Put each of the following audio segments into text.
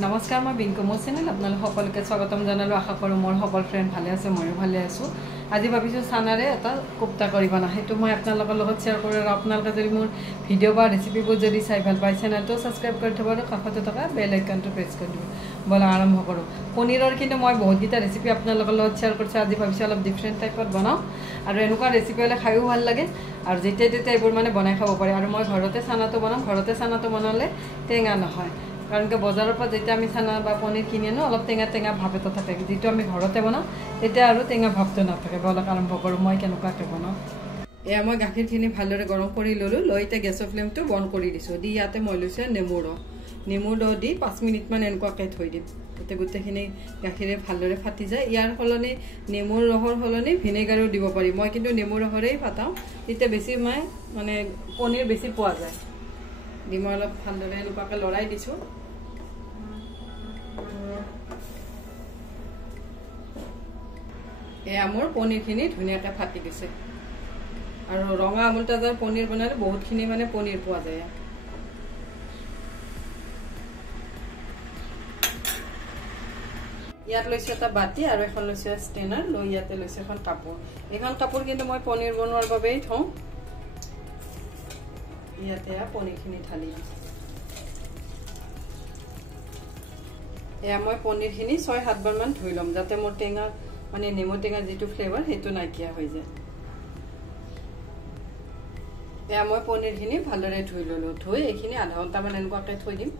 নমস্কাৰ মই বিংকু মোৰ চেনেল আপোনালোক সকলোকে স্বাগতম জনালো আশা কৰোঁ মোৰ সকল ফ্ৰেণ্ড ভালে আছে ময়ো ভালে আছোঁ আজি ভাবিছোঁ চানাৰে এটা কোপ্তা কৰিব না সেইটো মই আপোনালোকৰ লগত শ্বেয়াৰ কৰোঁ আৰু আপোনালোকে যদি মোৰ ভিডিঅ' বা ৰেচিপিবোৰ যদি চাই ভাল পায় চেনেলটো ছাবস্ক্ৰাইব কৰি থ'ব আৰু কাষতে থকা বেল আইকনটো প্ৰেছ কৰি দিব ব'লা আৰম্ভ কৰোঁ পনীৰৰ কিন্তু মই বহুতকেইটা ৰেচিপি আপোনালোকৰ লগত শ্বেয়াৰ কৰিছোঁ আজি ভাবিছোঁ অলপ ডিফাৰেণ্ট টাইপত বনাওঁ আৰু এনেকুৱা ৰেচিপি হ'লে খায়ো ভাল লাগে আৰু যেতিয়া তেতিয়া এইবোৰ মানে বনাই খাব পাৰে আৰু মই ঘৰতে চানাটো বনাম ঘৰতে চানাটো বনালে টেঙা নহয় কাৰণ কি বজাৰৰ পৰা যেতিয়া আমি চানা বা পনীৰ কিনি আনো অলপ টেঙা টেঙা ভাৱ এটা থাকে যিটো আমি ঘৰতে বনাওঁ তেতিয়া আৰু টেঙা ভাৱটো নাথাকে ব'লক আৰম্ভ কৰোঁ মই কেনেকুৱাকৈ বনাওঁ এয়া মই গাখীৰখিনি ভালদৰে গৰম কৰি ল'লোঁ লৈ এতিয়া গেছৰ ফ্লেমটো বন্ধ কৰি দিছোঁ দি ইয়াতে মই লৈছোঁ নেমুৰ ৰস দি 5 মিনিটমান এনেকুৱাকৈ থৈ দিম তেতিয়া গোটেইখিনি গাখীৰে ভালদৰে ফাটি যায় ইয়াৰ সলনি নেমুৰ ৰসৰ সলনি ভিনেগাৰো দিব পাৰি মই কিন্তু নেমুৰ ৰসৰেই ফাটাওঁ তেতিয়া বেছি মানে পনীৰ বেছি পোৱা যায় দি মই অলপ ভালদৰে এনেকুৱাকৈ লৰাই দিছোঁ এয়া মোৰ পনীৰখিনি ধুনীয়াকৈ ফাটি গৈছে আৰু ৰঙা আমুল তাজাৰ পনীৰ বনালে বহুতখিনি মানে পনীৰ পোৱা যায় ইয়াত লৈছোঁ এটা বাতি আৰু এখন লৈছোঁ ষ্টেনাৰ লৈ ইয়াতে লৈছোঁ এখন কাপোৰ এইখন কাপোৰ কিন্তু মই পনীৰ বনোৱাৰ বাবেই থওঁ ইয়াতে পনীৰখিনি ঢালি দিম এয়া মই পনীৰখিনি 6-7 বাৰমান ধুই ল'ম যাতে মোৰ টেঙা মানে নেমু টেঙাৰ যিটো ফ্লেভাৰ সেইটো নাইকিয়া হৈ যায় এয়া মই পনীৰখিনি ভালদৰে ধুই ল'লোঁ ধুই এইখিনি আধা ঘণ্টামান এনেকুৱাকৈ থৈ দিম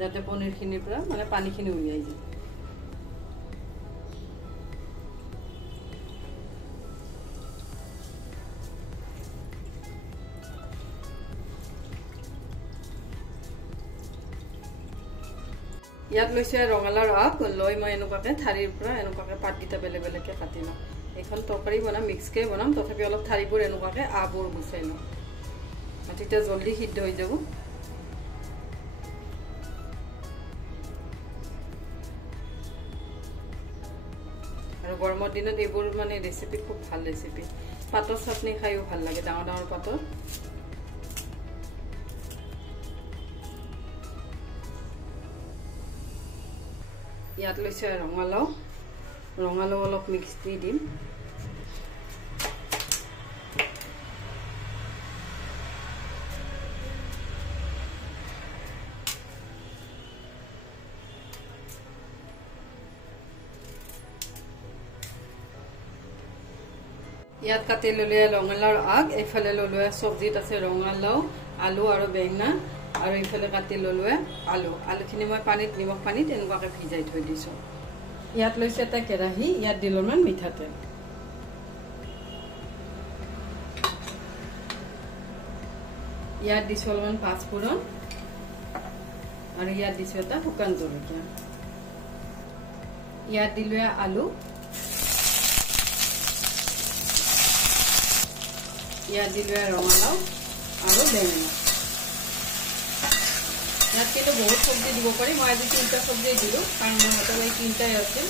যাতে পনীৰখিনিৰ পৰা মানে পানীখিনি উলিয়াই যায় ইয়াত লৈছোঁ ৰঙালাওৰ আগ লৈ মই এনেকুৱাকৈ ঠাৰিৰ পৰা এনেকুৱাকৈ পাতকেইটা বেলেগ বেলেগকৈ কাটি লওঁ এইখন তৰকাৰী বনাম মিক্সকৈ বনাম তথাপি অলপ ঠাৰিবোৰ এনেকুৱাকৈ আবোৰ গুচাই লওঁ তেতিয়া জলদি সিদ্ধ হৈ যাব আৰু গৰমৰ দিনত এইবোৰ মানে ৰেচিপি খুব ভাল ৰেচিপি পাতৰ চাটনি খায়ো ভাল লাগে ডাঙৰ ডাঙৰ পাতৰ ইয়াত লৈছোঁ ৰঙালাও অলপ মিক্স দি দিম ইয়াত কাটি ল'লে ৰঙালাওৰ আগ এইফালে ল'লে চব্জিত আছে ৰঙালাও আলু আৰু বেঙেনা আৰু এইফালে কাটি ল'লোৱে আলুখিনি মই নিমখ পানীত এনেকুৱাকৈ ভিজাই থৈ দিছোঁ ইয়াত লৈছোঁ এটা কেৰাহী ইয়াত দিলোঁ অলপমান মিঠাতেল ইয়াত দিছোঁ অলপমান পাঁচফোৰণ আৰু ইয়াত দিছোঁ এটা শুকান জলকীয়া ইয়াত দিলোঁ আলু ইয়াত দিলোঁ ৰঙালাও আৰু বেঙেনা ইয়াত কিন্তু বহুত চব্জি দিব পাৰি মই আজি 3টা চব্জি দিলোঁ কাৰণ মোৰ হাতত এই 3টাই আছিল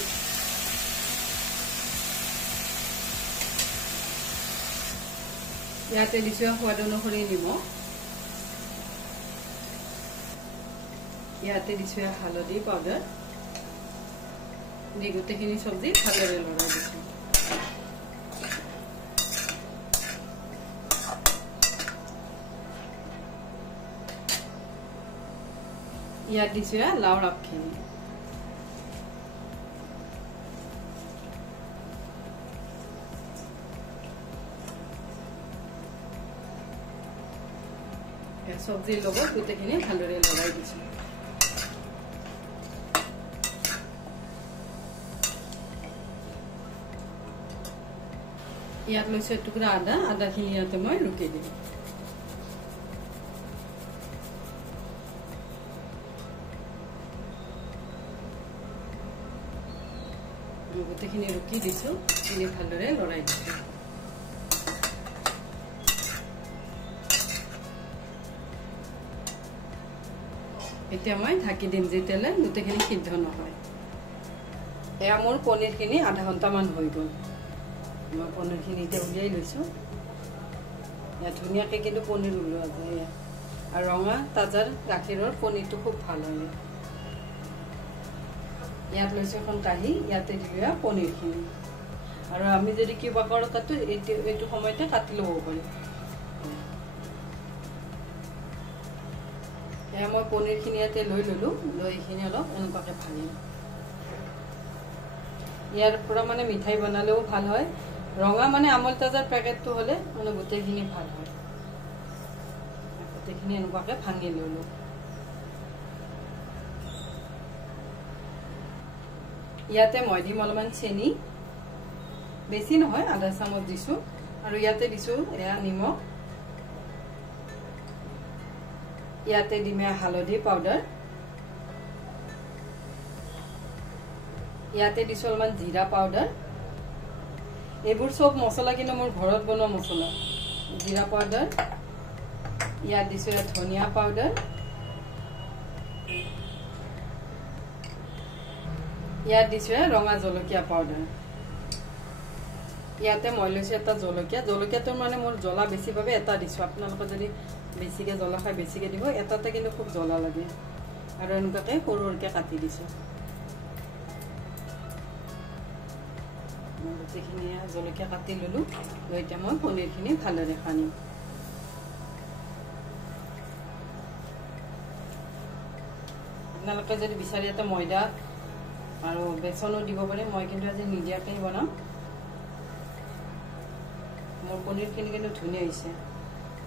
ইয়াতে দিছোঁ সোৱাদ অনুসৰি নিমখ ইয়াতে দিছোঁ হালধি পাউডাৰ দি গোটেইখিনি চব্জি ভালদৰে লৰাই দিছোঁ ইয়াত দিছোঁ লাওৰ আগখিনি চব্জিৰ লগত গোটেইখিনি ভালদৰে লৰাই দিছোঁ ইয়াত লৈছোঁ এটুকুৰা আদাখিনি ইয়াতে মই ৰুকি দিম গোটেইখিনি ৰুকি দিছোঁ তিনি ভালদৰে লৰাই দিছোঁ এতিয়া মই ঢাকি দিম যেতিয়ালৈ গোটেইখিনি সিদ্ধ নহয় এয়া মোৰ পনীৰখিনি আধা ঘণ্টামান হৈ গ'ল মই পনীৰখিনি এতিয়া উলিয়াই লৈছোঁ ইয়াত ধুনীয়াকৈ কিন্তু পনীৰ ওলোৱা যায় আৰু ৰঙা তাজাৰ গাখীৰৰ পনীৰটো খুব ভাল হয় ইয়াত লৈছো এখন কাঁহী ইয়াতে দিলো পনীৰখিনি আৰু আমি যদি কিবা কৰ কাটো এইটো সময়তে কাটি ল'ব পাৰি এয়া মই পনীৰখিনি ইয়াতে লৈ ললো লৈ এইখিনি অলপ এনেকুৱাকে ভাজিম ইয়াৰ পৰা মানে মিঠাই বনালেও ভাল হয় ৰঙা মানে আমুল তাজাৰ পেকেটটো হলে মানে গোটেইখিনি ভাল হয় গোটেইখিনি এনেকুৱাকে ভাঙি ললো ইয়াতে মই দিম অলপমান চেনি বেছি নহয় আধা চামুচ দিছো আৰু ইয়াতে দিছো এয়া নিমখ ইয়াতে দিমে হালধি পাউডাৰ ইয়াতে দিছো অলপমান জিৰা পাউডাৰ এইবোৰ সব মছলা কিন্তু মোৰ ঘৰত বনোৱা মছলা জিৰা পাউডাৰ ইয়াত দিছো ধনিয়া পাউডাৰ ইয়াত দিছো ৰঙা জলকীয়া পাউডাৰ ইয়াতে মই লৈছো এটা জলকীয়াটোৰ মানে মোৰ জ্বলা বেছি ভাবে এটা দিছো আপোনালোকে যদি বেছিকে জ্বলা খাই বেছিকে দিব এটাতে কিন্তু খুব জ্বলা লাগে আৰু এনেকুৱাকে সৰুৰকে কাটি দিছো গোটেইখিনি জলকীয়া কাটি ললো লৈ এতিয়া মই পনীৰখিনি ভালদৰে সানিম আপোনালোকে যদি বিচাৰি এটা ময়দা আৰু বেচনো দিব পাৰে মই কিন্তু আজি নিদিয়াকৈ বনাম মোৰ পনীৰখিনি কিন্তু ধুনীয়া হৈছে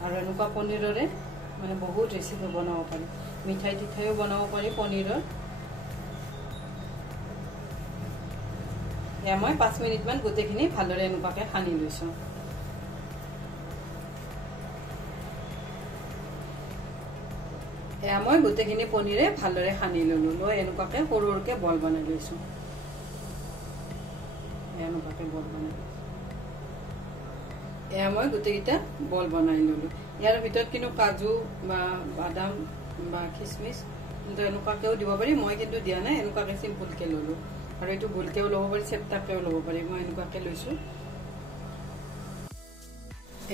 আৰু এনেকুৱা পনীৰৰে মানে বহুত ৰেচিপি বনাব পাৰি মিঠাই তিঠাইও বনাব পাৰি পনীৰৰ এয়া মই 5 মিনিটমান গোটেইখিনি ভালদৰে এনেকুৱাকৈ সানি লৈছো এয়া মই গোটেইখিনি পনীৰে ভালদৰে সানি ললো লৈ এনেকুৱাকৈ সৰুৰকে বল বনাই লৈছো এনেকুৱাকৈ বল বনাই এয়া মই গোটেইকেইটা বল বনাই ললো ইয়াৰ ভিতৰত কিন্তু কাজু বা বাদাম বা কিচমিচ কিন্তু এনেকুৱাকেও দিব পাৰি মই কিন্তু দিয়া নাই এনেকুৱাকৈ চিম্পলকৈ ললো আৰু এইটো গোলকেও ল'ব পাৰি চেপটাকেও ল'ব পাৰি মই এনেকুৱাকৈ লৈছো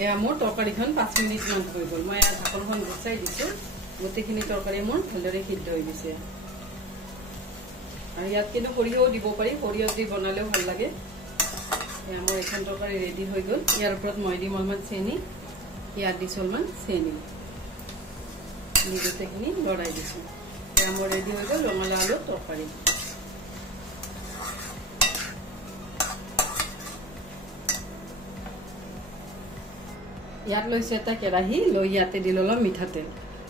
এয়া মোৰ তৰকাৰীখন 5 মিনিটমান হৈ গ'ল মই ইয়াৰ ঢাকনখন গুচাই দিছো গোটেইখিনি তৰকাৰী মোৰ ভালদৰে সিদ্ধ হৈ গৈছে আৰু ইয়াত কিন্তু সৰিয়হও দিব পাৰি সৰিয়হ দি বনালেও ভাল লাগে এয়া মোৰ এখন তৰকাৰী ৰেডি হৈ গ'ল ইয়াৰ ওপৰত মই দিম অলপমান চেনি ইয়াত দিছো অলপমান চেনি দি গোটেইখিনি লৰাই দিছো এয়া মোৰ ৰেডি হৈ গ'ল ৰঙালাও আলু তৰকাৰী ইয়াত লৈছো এটা কেৰাহী লৈ ইয়াতে দি ললো মিঠাতেল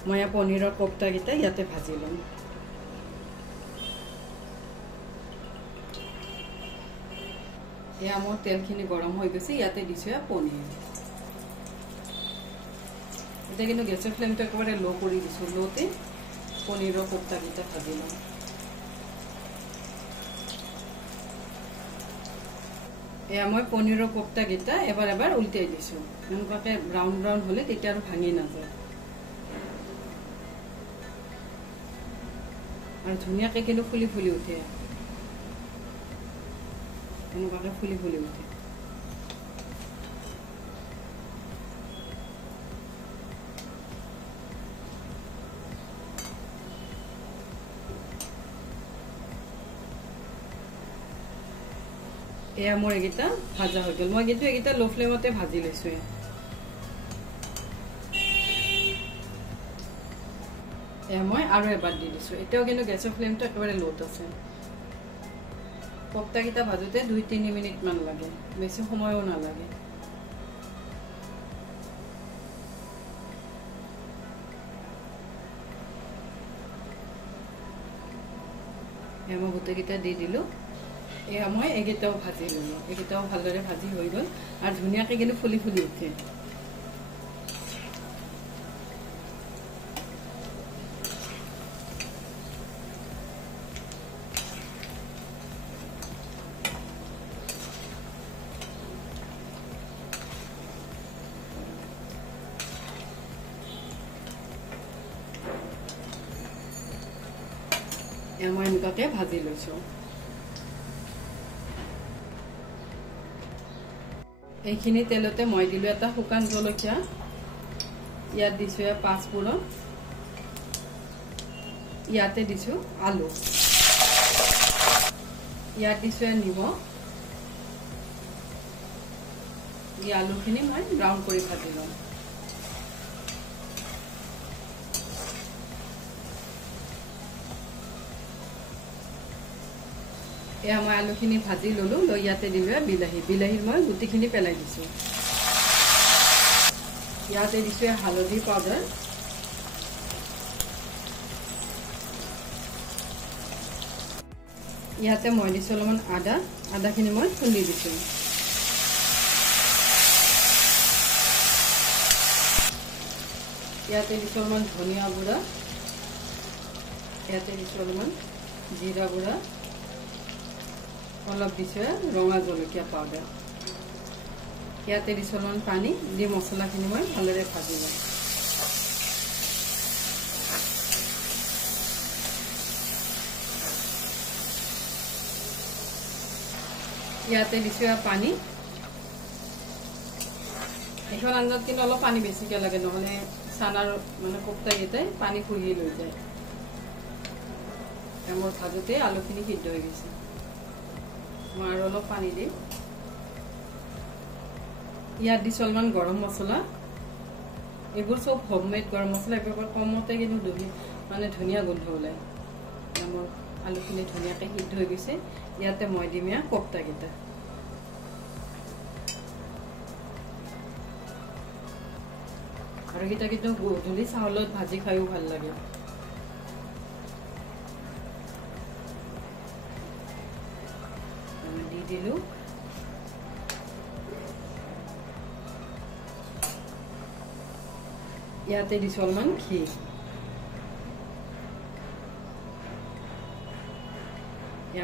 মই পনীৰৰ কোপ্তাকেইটা ইয়াতে ভাজি লম এয়া মোৰ তেলখিনি গৰম হৈ গৈছে ইয়াতে দিছো পনীৰ এটা কিন্তু গেছৰ ফ্লেমটো একেবাৰে লো কৰি দিছো লোতে পনীৰৰ কোপ্তাকেইটা ভাজি লম এয়া মই পনীৰৰ কোপ্তাকেইটা এবাৰ এবাৰ উল্টাই দিছো এনেকুৱাকে ব্ৰাউন ব্ৰাউন হলে তেতিয়া আৰু ভাঙি নাযায় আৰু ধুনীয়াকে কিন্তু ফুলি ফুলি উঠে এনেকুৱাকে ফুলি ফুলি উঠে এয়া মোৰ এইকেইটা ভাজা হৈ গ'ল মই কিন্তু এইকেইটা লো ফ্লেমতে ভাজি লৈছো এয়া মই আৰু এবাৰ দি দিছো এটাও কিন্তু গেছৰ ফ্লেমটো একেবাৰে লোত আছে কোপ্তাকেইটা ভাজোতে 2-3 মিনিট মান লাগে বেছি সময়ও নালাগে এয়া মই গোটেইকেইটা দি দিলো এয়া মই এইকেইটাও ভাজি ললো এইকেইটাও ভালদৰে ভাজি হৈ গ'ল আৰু ধুনীয়াকে কিন্তু ফুলি ফুলি উঠে এয়া মই এনেকুৱাকে ভাজি লৈছো এইখিনি তেলতে মই দিলো এটা শুকান জলকীয়া ইয়াত দিছো 5 ফুৰণ ইয়াতে দিছো আলু ইয়াত দিছোঁ নিমখ এই আলুখিনি মই ব্ৰাউন কৰি ভাজি ল'ম এয়া মই আলুখিনি ভাজি ল'লোঁ লৈ ইয়াতে দিলোঁ বিলাহীৰ মই গুটিখিনি পেলাই দিছোঁ ইয়াতে দিছোঁ হালধি পাউডাৰ ইয়াতে মই দিছোঁ অলপমান আদাখিনি মই খুন্দি দিছোঁ ইয়াতে দিছোঁ অলপমান ধনিয়া গুড়া ইয়াতে দিছোঁ অলপমান জিৰা গুড়া অলপ দিছোঁ ৰঙা জলকীয়া পাউডাৰ ইয়াতে দিছোঁ অলপমান পানী দি মছলাখিনি মই ভালদৰে ভাজি ল'ম ইয়াতে দিছোঁ পানী এইখন আঞ্জাত কিন্তু অলপ পানী বেছিকৈ লাগে নহ'লে চানাৰ মানে কোপ্তাকেইটাই পানী শুহি লৈ যায় মোৰ ভাজোতে আলুখিনি সিদ্ধ হৈ গৈছে মই আৰু অলপ পানী দিম ইয়াত দিছোঁ অলপমান গৰম মছলা এইবোৰ চব হোমমেড গৰম মছলা একেবাৰে কমতে কিন্তু মানে ধুনীয়া গোন্ধ ওলায় মোৰ আলুখিনি ধুনীয়াকৈ সিদ্ধ হৈ গৈছে ইয়াতে মই দিম কোপ্তাকেইটা আৰু এইকেইটা কিন্তু গধূলি চাউলত ভাজি খাইও ভাল লাগে দি দিলোঁ ইয়াতে দিছোঁ অলপমান ঘি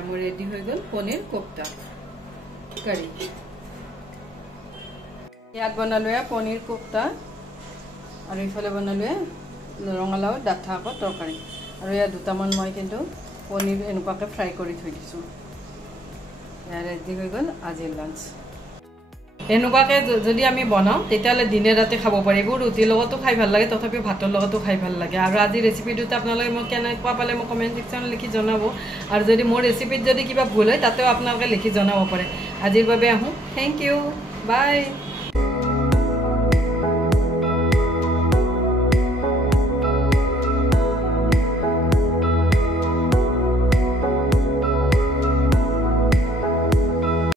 মোৰ ৰেডি হৈ গ'ল পনীৰ কোপ্তা কাৰী ইয়াত বনালোঁ পনীৰ কোপ্তা আৰু ইফালে বনালোঁ ৰঙালাও ডাঠা আকৌ তৰকাৰী আৰু ইয়াত দুটামান মই কিন্তু পনীৰ এনেকুৱাকৈ ফ্ৰাই কৰি থৈ দিছোঁ এয়া ৰেডি হৈ গ'ল আজিৰ লাঞ্চ এনেকুৱাকৈ যদি আমি বনাওঁ তেতিয়াহ'লে দিনে ৰাতি খাব পাৰি এইবোৰ ৰুটিৰ লগতো খাই ভাল লাগে তথাপিও ভাতৰ লগতো খাই ভাল লাগে আৰু আজি ৰেচিপিটোত আপোনালোকে মই কেনেকুৱা পালে মোক কমেণ্ট ছেকশ্যনত লিখি জনাব আৰু যদি মোৰ ৰেচিপিত যদি কিবা ভুল হয় তাতেও আপোনালোকে লিখি জনাব পাৰে আজিৰ বাবে আহোঁ থেংক ইউ বাই